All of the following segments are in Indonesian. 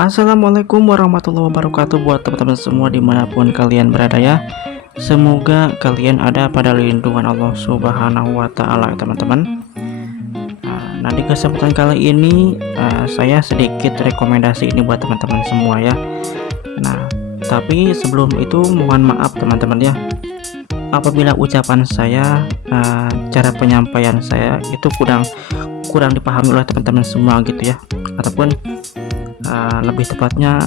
Assalamualaikum warahmatullahi wabarakatuh buat teman-teman semua dimanapun kalian berada ya. Semoga kalian ada pada lindungan Allah Subhanahu wa Ta'ala, teman-teman. Nah, di kesempatan kali ini saya sedikit rekomendasi ini buat teman-teman semua ya. Nah, tapi sebelum itu mohon maaf teman-teman ya, apabila ucapan saya, cara penyampaian saya itu kurang dipahami oleh teman-teman semua gitu ya, ataupun lebih tepatnya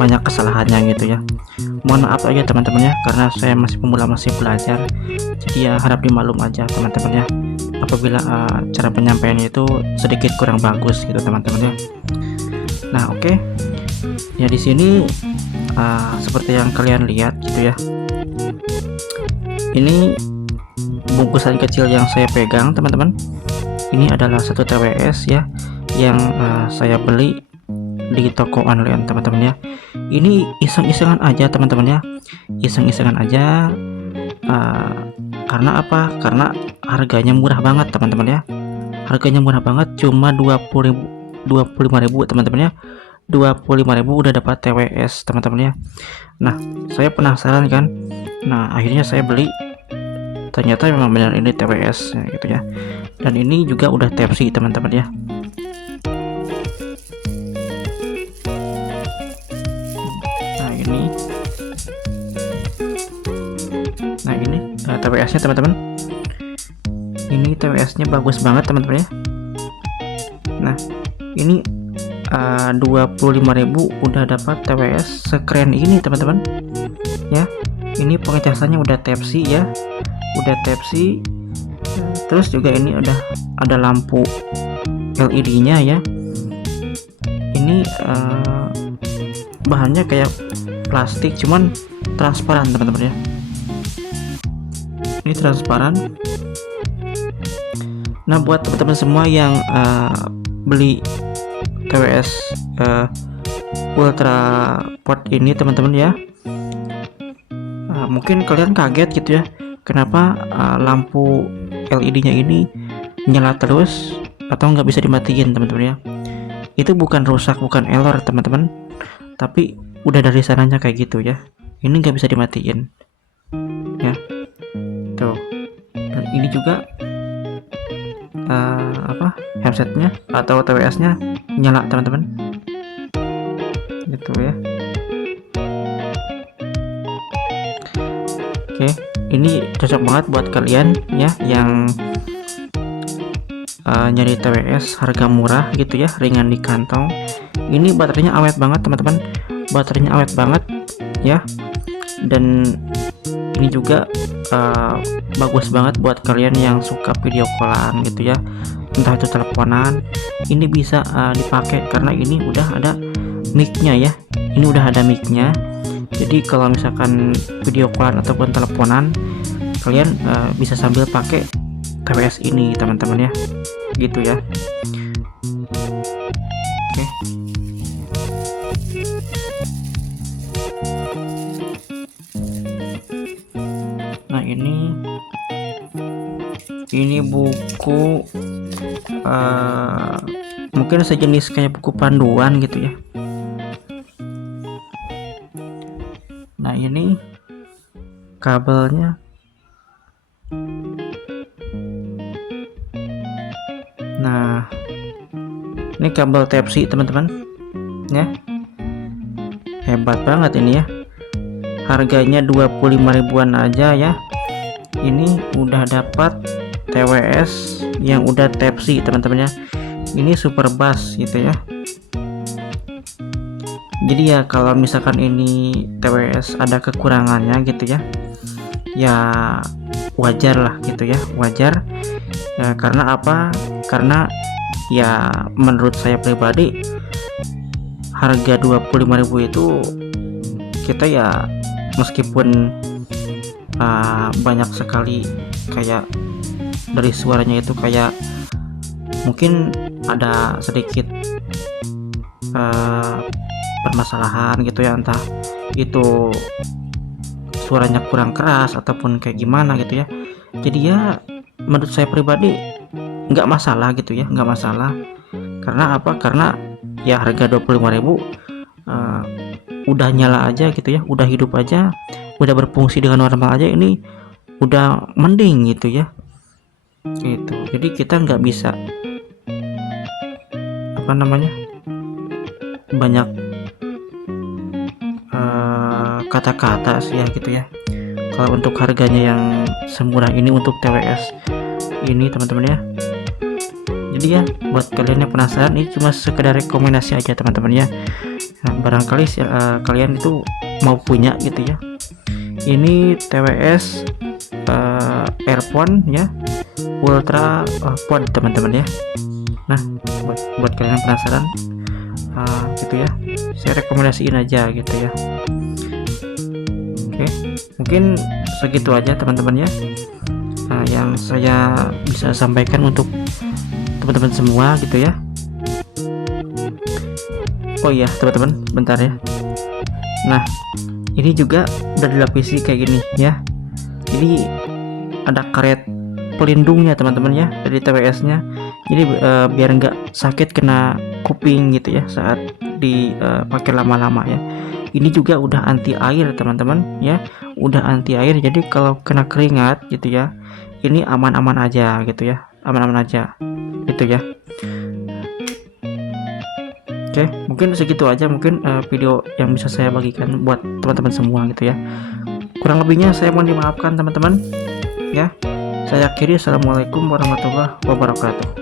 banyak kesalahannya gitu ya. Mohon maaf aja teman-teman ya, karena saya masih pemula, masih belajar, jadi ya harap dimaklum aja teman-teman ya apabila cara penyampaiannya itu sedikit kurang bagus gitu teman-teman ya. Nah oke. Ya di sini seperti yang kalian lihat gitu ya, ini bungkusan kecil yang saya pegang teman-teman, ini adalah satu TWS ya, yang saya beli di toko online teman-teman ya. Ini iseng-isengan aja teman-teman ya, iseng-isengan aja. Karena apa? Karena harganya murah banget teman-teman ya, harganya murah banget, cuma 25.000 teman-teman ya. 25.000 udah dapat TWS teman-teman ya. Nah saya penasaran kan, nah akhirnya saya beli. Ternyata memang benar ini TWS ya, gitu ya. Dan ini juga udah Type-C teman-teman ya. Nah ini TWS nya teman-teman, ini TWS nya bagus banget teman-teman ya. Nah ini 25.000 udah dapat TWS sekeren ini teman-teman ya. Ini pengecasannya udah Type-C ya, udah Type-C. Terus juga ini udah ada lampu LED nya ya. Ini bahannya kayak plastik cuman transparan teman-teman ya, ini transparan. Nah buat teman-teman semua yang beli TWS Ultra Port ini teman-teman ya, mungkin kalian kaget gitu ya, kenapa lampu LED nya ini nyala terus atau nggak bisa dimatiin teman-teman ya. Itu bukan rusak, bukan error teman-teman, tapi udah dari sananya kayak gitu ya. Ini nggak bisa dimatiin ya tuh. Dan ini juga headsetnya atau TWS nya nyala teman-teman gitu ya. Oke, ini cocok banget buat kalian ya yang nyari TWS harga murah gitu ya, ringan di kantong. Ini baterainya awet banget teman-teman, baterainya awet banget ya. Dan ini juga bagus banget buat kalian yang suka video callan gitu ya, entah itu teleponan. Ini bisa dipakai karena ini udah ada mic-nya ya, ini udah ada mic-nya. Jadi kalau misalkan video callan ataupun teleponan, kalian bisa sambil pakai TWS ini teman-teman ya, gitu ya. Oke. Nah ini buku mungkin sejenis kayak buku panduan gitu ya. Nah ini kabelnya. Nah ini kabel Type-C teman-teman ya, hebat banget ini ya. Harganya 25.000-an aja ya, ini udah dapat TWS yang udah Type-C teman-teman ya. Ini super bass gitu ya. Jadi ya kalau misalkan ini TWS ada kekurangannya gitu ya, ya wajar lah gitu ya, wajar ya. Karena apa? Karena ya menurut saya pribadi harga 25.000 itu kita ya, meskipun banyak sekali kayak dari suaranya itu kayak mungkin ada sedikit permasalahan gitu ya, entah itu suaranya kurang keras ataupun kayak gimana gitu ya. Jadi ya menurut saya pribadi nggak masalah gitu ya, nggak masalah. Karena apa? Karena ya harga 25.000 udah nyala aja gitu ya, udah hidup aja, udah berfungsi dengan normal aja, ini udah mending gitu ya. Gitu. Jadi kita nggak bisa apa namanya, banyak kata-kata sih ya gitu ya kalau untuk harganya yang semurah ini untuk TWS ini teman-teman ya. Jadi ya buat kalian yang penasaran, ini cuma sekedar rekomendasi aja teman-teman ya. Nah, barangkali kalian itu mau punya gitu ya. Ini TWS Airphone ya Ultra Pod teman-teman ya. Nah buat kalian yang penasaran gitu ya, saya rekomendasiin aja gitu ya. Oke, mungkin segitu aja teman-teman ya yang saya bisa sampaikan untuk teman-teman semua gitu ya. Oh iya teman-teman, bentar ya. Nah ini juga udah dilapisi kayak gini ya. Ini ada karet pelindungnya teman-teman ya dari TWS nya. Jadi biar nggak sakit kena kuping gitu ya saat dipakai lama-lama ya. Ini juga udah anti air teman-teman ya, udah anti air, jadi kalau kena keringat gitu ya, ini aman-aman aja gitu ya, aman-aman aja gitu ya. Oke, mungkin segitu aja mungkin video yang bisa saya bagikan buat teman-teman semua gitu ya. Kurang lebihnya saya mohon dimaafkan teman-teman ya. Saya akhiri, assalamualaikum warahmatullahi wabarakatuh.